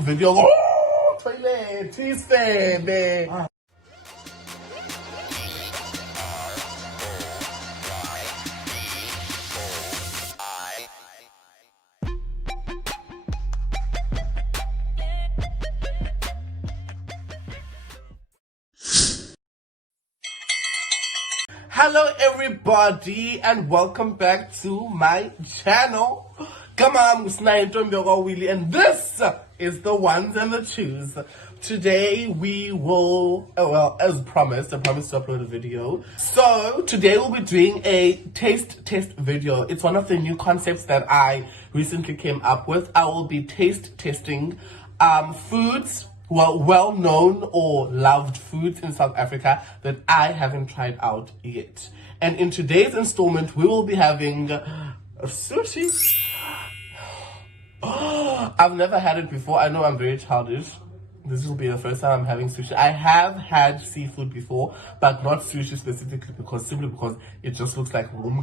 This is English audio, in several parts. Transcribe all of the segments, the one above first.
video. Oh, toilet, please, baby. Hello everybody and welcome back to my channel. Come on, Willie, and this is the ones and the twos. Today we will, well, as promised, I promised to upload a video. So today we'll be doing a taste test video. It's one of the new concepts that I recently came up with. I will be taste testing foods, well-known or loved foods in South Africa that I haven't tried out yet. And in today's installment, we will be having sushi. I've never had it before. I know I'm very childish. This will be the first time I'm having sushi. I have had seafood before, but not sushi specifically simply because it just looks like rice.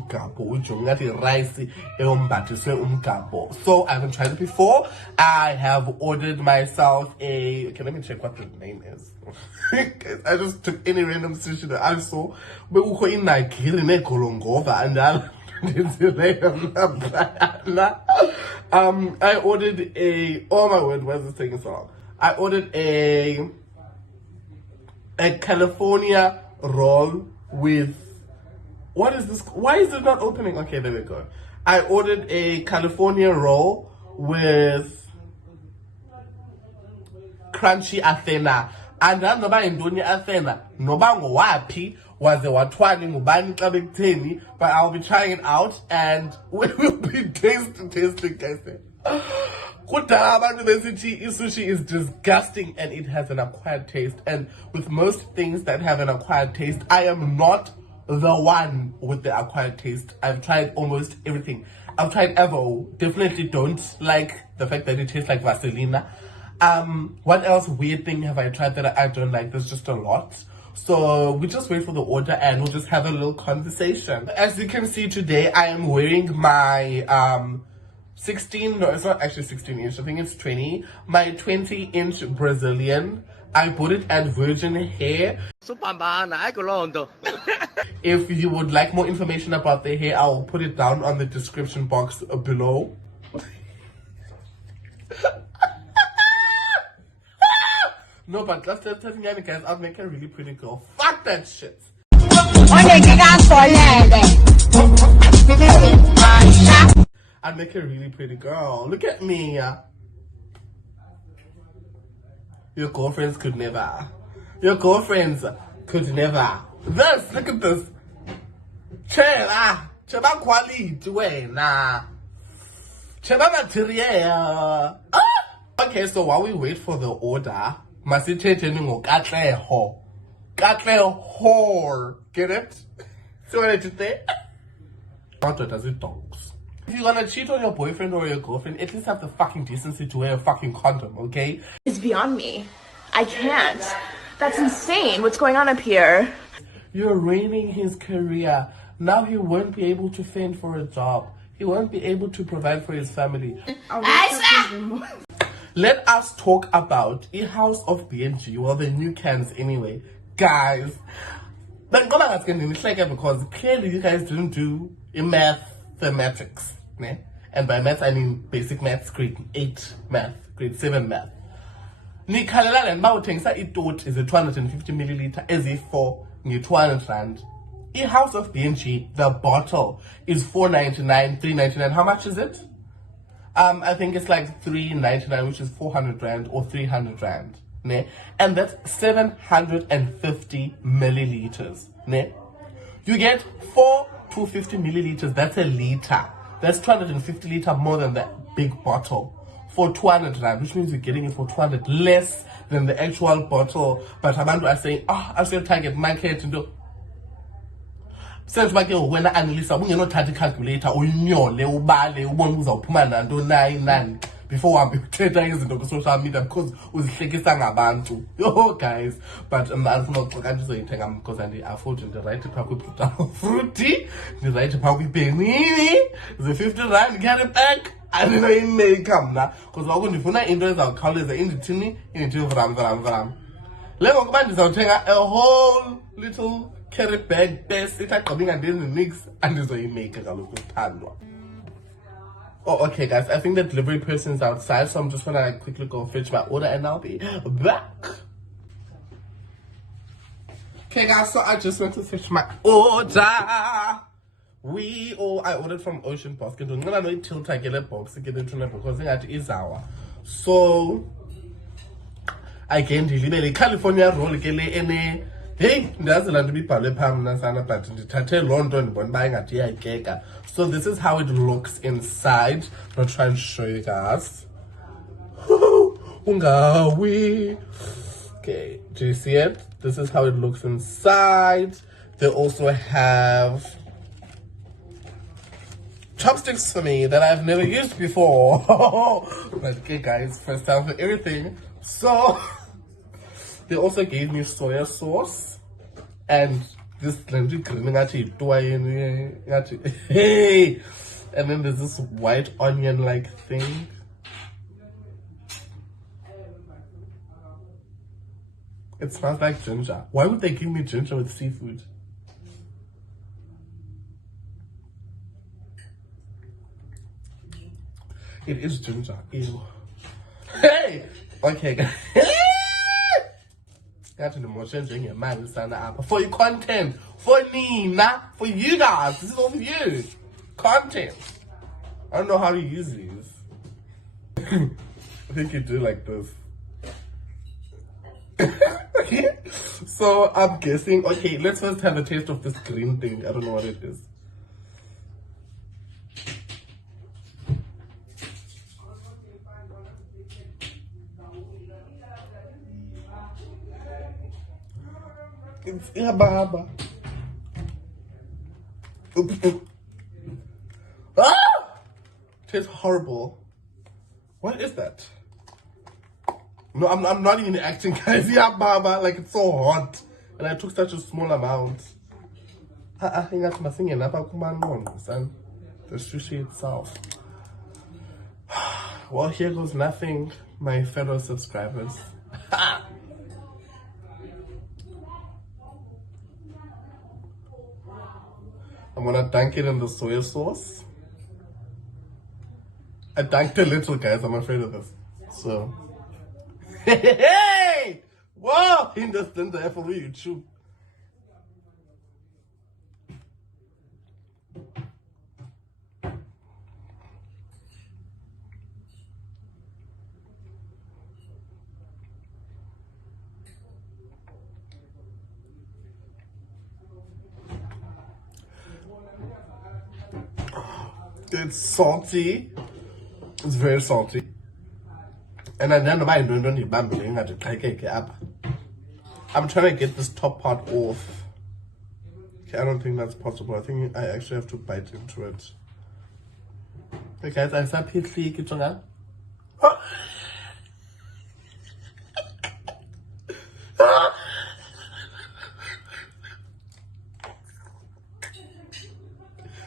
So I haven't tried it before. I have ordered myself a, okay, let me check what the name is. I just took any random sushi that I saw. I ordered a, oh my word, why is this taking so long? I ordered a California roll with, what is this? Why is it not opening? Okay, there we go. I ordered a California roll with crunchy Athena. And I'm not buying Athena. No bang wapi was the watwani ngubani kabektheni, but I'll be trying it out and we will be tasting, guys. Sushi is disgusting and it has an acquired taste, and with most things that have an acquired taste, I am not the one with the acquired taste. I've tried almost everything. I've tried Evo. Definitely don't like the fact that it tastes like Vaselina. What else weird thing have I tried that I don't like? There's just a lot. So we just wait for the order and we'll just have a little conversation. As you can see today, I am wearing my 16, no, it's not actually 16 inch, I think it's 20. My 20 inch Brazilian. I bought it at Virgin Hair. If you would like more information about the hair, I'll put it down on the description box below. No, but just telling you guys, I'll make a really pretty girl. Fuck that shit. I'd make a really pretty girl. Look at me. Your girlfriends could never. Your girlfriends could never. This, look at this. Cheba quality, wena. Cheba material. Okay, so while we wait for the order, Katleho. Get it? See what I did there? What does it dogs? If you're gonna cheat on your boyfriend or your girlfriend, at least have the fucking decency to wear a fucking condom, okay? It's beyond me. I can't. That's insane. What's going on up here? You're ruining his career. Now he won't be able to fend for a job. He won't be able to provide for his family. Let us talk about a House of BNG, well, the new cans anyway. Guys, because clearly you guys didn't do a mathematics. Ne? And by math, I mean basic maths, grade 8 math, grade 7 math. Nikhalela and Bautengsa itot is a 250 milliliter as if for 200 rand. A House of BNG, the bottle is 4.99, 3.99. How much is it? I think it's like 3.99, which is 400 rand or 300 rand. Ne? And that's 750 milliliters. Ne? You get 4 250 milliliters. That's a liter. That's 250 liter more than that big bottle for 200 rand, which means you're getting it for 200 less than the actual bottle. But Abantu are saying, oh, I should target market and do. Since when I analyze, I'm going to calculator or ubale ubone uzawuphuma nanto nani before I thetha izinto ku social media because uzihlekisa ngabantu. Yo guys, but andifuna uxoxa ndizoyithenga because andiafford ndirayithe phaa kwi-Brutal Fruity, ndirayithe phaa kwi-Benini, the 50 rand, get it back. andinoyimeyikha mna because ngoku ndifuna into ezawukhawuleza indithini indithi vram. Le ngokuba ndizawuthenga a whole little carry bag best ithi agqiba ingandenzi nix andizoyimeyikha kaloku uthandwa. Oh, okay, guys. I think the delivery person is outside, so I'm just gonna quickly go fetch my order and I'll be back. Okay, guys. So I just went to fetch my order. I ordered from Ocean Basket. I'm gonna know till I get a box to get into the because it is our. So again, deliver California roll any. Hey, there's a lot to be but ndithathe loo nto ndibona uba ingathi iyayikeka. So this is how it looks inside. I'm not trying to show you guys. Ungawi. Okay, do you see it? This is how it looks inside. They also have chopsticks for me that I've never used before. But okay, guys, first time for everything. So they also gave me soya sauce and this green hey, and then there's this white onion like thing. It smells like ginger. Why would they give me ginger with seafood? It is ginger. Ew. Hey! Okay, guys. For your content, for Nina, for you guys. This is all for you. Content. I don't know how to use these. I think you do like this. So I'm guessing. Okay, let's first have a taste of this green thing. I don't know what it is. It's Baba. Ah! Tastes horrible. What is that? No, I'm not even acting, guys. Yeah, Baba. Like, it's so hot. And I took such a small amount. I think that's my thing. The sushi itself. Well, here goes nothing, my fellow subscribers. I'm gonna dunk it in the soya sauce. I dunked a little, guys. I'm afraid of this. So, hey! Whoa! In the stand for YouTube. It's salty. It's very salty. And I don't know why I'm trying to get this top part off. Okay, I don't think that's possible. I think I actually have to bite into it. Okay, guys, I start pithy kitchen.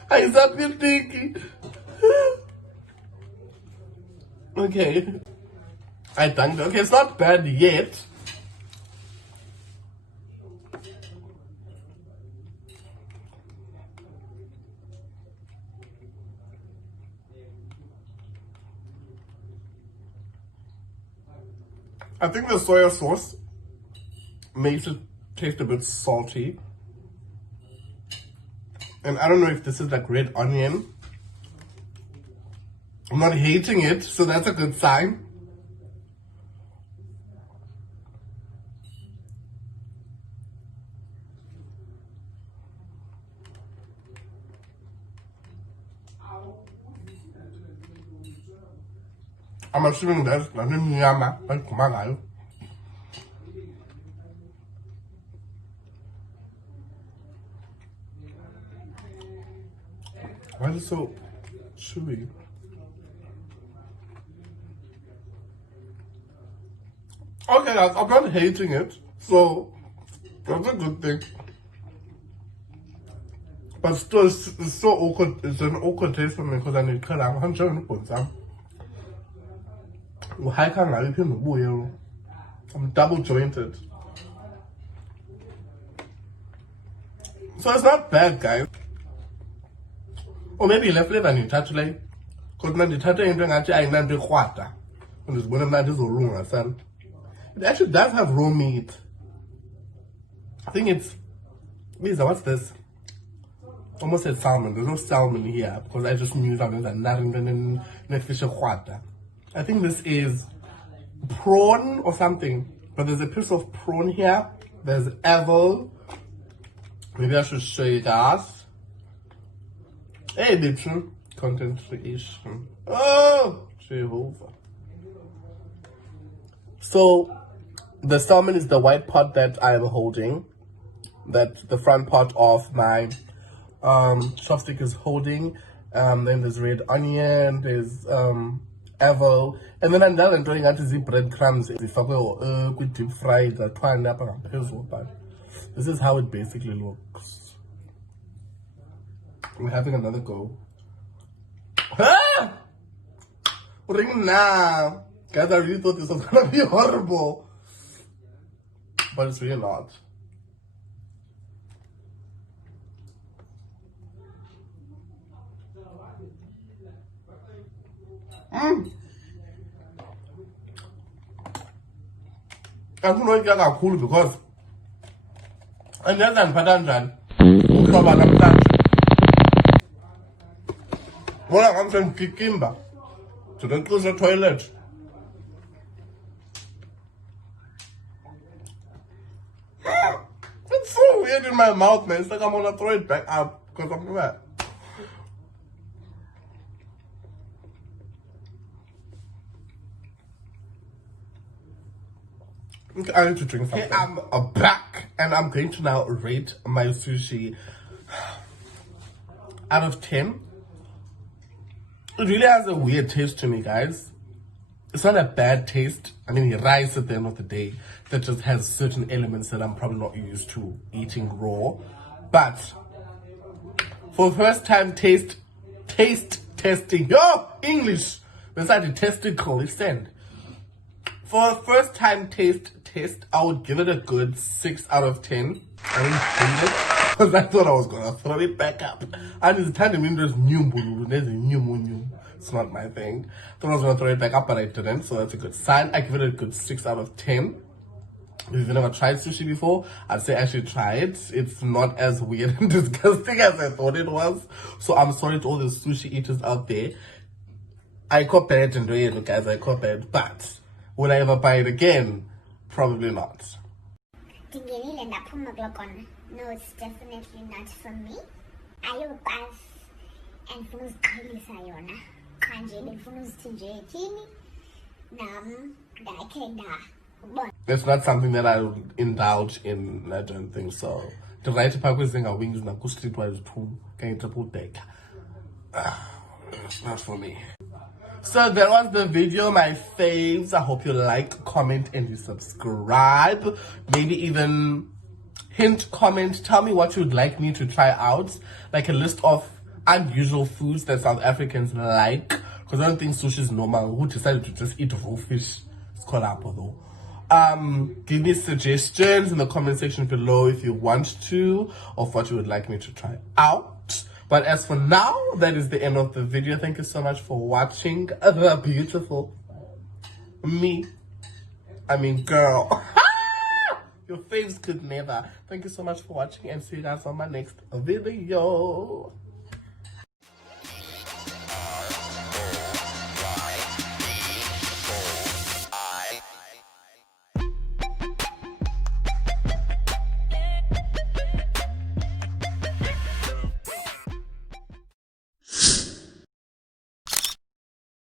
I start pithy. Okay. I dunked it. Okay, it's not bad yet. I think the soya sauce makes it taste a bit salty. And I don't know if this is like red onion. I'm not hating it, so that's a good sign. I'm assuming that's not nyama, like kumagayo. Why is it so chewy? Okay, guys, I'm not hating it, so that's a good thing. But still, it's so awkward. It's an awkward taste for me because I need color. I'm trying to put some. I'm double jointed. So it's not bad, guys. Or maybe left flavor and touch like. Because now the touch ain't actually I not the water. When it's one of that is a room, son. It actually does have raw meat. I think it's. Lisa, what's this? Almost said salmon. There's no salmon here because I just knew that there's nothing in the fish of water. I think this is prawn or something. But there's a piece of prawn here. There's apple. Maybe I should show you guys. Hey, bitch. Content creation. Oh, Jehovah. So, the salmon is the white part that I am holding. That the front part of my chopstick is holding. Then there's red onion, there's avo, and then another enjoying out is the breadcrumbs. If I go with deep fried, but this is how it basically looks. We're having another go. Ah! Ring now, guys! I really thought this was gonna be horrible, but it's really not. I'm going to get cool because and then pattern ukhoba namhlanje wona ngamse ngikimba to the closer toilet. It's so weird in my mouth, man. It's like I'm gonna throw it back up because I'm wet. Okay, I need to drink something. Okay, I'm back and I'm going to now rate my sushi out of 10. It really has a weird taste to me, guys. It's not a bad taste. I mean, rice at the end of the day that just has certain elements that I'm probably not used to eating raw. But for first time taste testing, English, besides the testicle, extend. For a first time taste, I would give it a good 6 out of 10. I didn't hate it because I thought I was gonna throw it back up. And it's time to mean there's new. It's not my thing. Thought I was gonna throw it back up, but I didn't. So that's a good sign. I give it a good 6 out of 10. If you've never tried sushi before, I'd say actually try it. It's not as weird and disgusting as I thought it was. So I'm sorry to all the sushi eaters out there. I copy it and do it, guys. I copy it, but will I ever buy it again? Probably not. No, it's definitely not for me. Ayobas and funa uziqhelisa yona. Cha nje bengifuna uzithinje ekhini. Nam ndakhe ndabona. It's not something that I would indulge in. I don't think so. The right park was saying wings na streetwise pool. Can you triple deck? It's not for me. So that was the video, my faves. I hope you like, comment, and you subscribe. Maybe even hint, comment, tell me what you'd like me to try out. Like a list of unusual foods that South Africans like. Because I don't think sushi is normal. Who decided to just eat raw fish? It's called apple though. Give me suggestions in the comment section below if you want to, of what you would like me to try out. But as for now, that is the end of the video. Thank you so much for watching the beautiful me. I mean, girl. Your faves could never. Thank you so much for watching and see you guys on my next video.